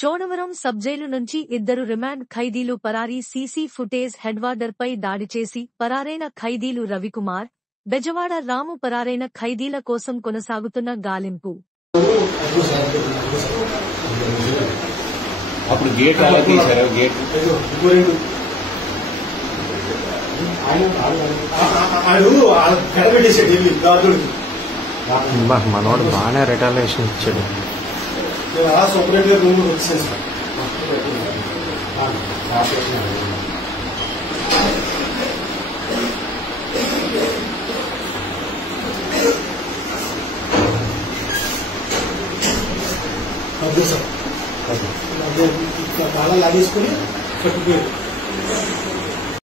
చోడవరం సబ్జైలు నుంచి 2 రిమాండ్ ఖైదీలు పరారీ. CC footage. హెడ్వార్డర్పై దాడి చేసి పరారైన ఖైదీలు రవికుమార్, బెజవాడ రాము. పరారైన ఖైదీల కోసం కొనసాగుతున్న గాలింపు. అప్పుడు గేట్ అలా తీశారు. గేట్ మనోడు బాగానే రిటాలియేషన్ ఇచ్చాడు. సపరేట్ గా రూమ్ వచ్చేసాను సార్. అదే సార్, బాగా లాగేసుకుని కట్టుకుపోయారు.